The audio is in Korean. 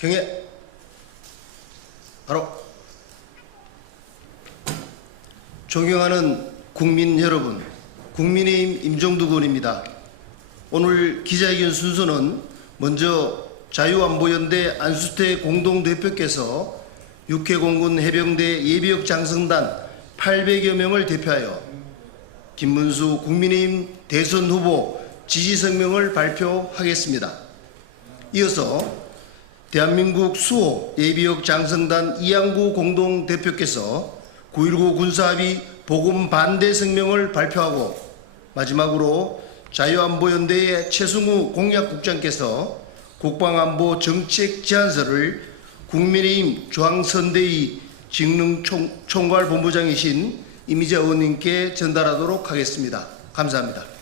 경례. 바로 존경하는 국민 여러분, 국민의힘 임종두 의원입니다. 오늘 기자회견 순서는 먼저 자유안보연대 안수태 공동대표께서 육해공군 해병대 예비역 장성단 800여 명을 대표하여 김문수 국민의힘 대선 후보 지지 성명을 발표하겠습니다. 이어서 대한민국 수호 예비역 장성단 이양구 공동대표께서 9.19 군사합의 복음 반대 성명을 발표하고 마지막으로 자유안보연대의 최승우 공약국장께서 국방안보 정책 제안서를 국민의힘 중앙선대위 직능총괄본부장이신 이미자 의원님께 전달하도록 하겠습니다. 감사합니다.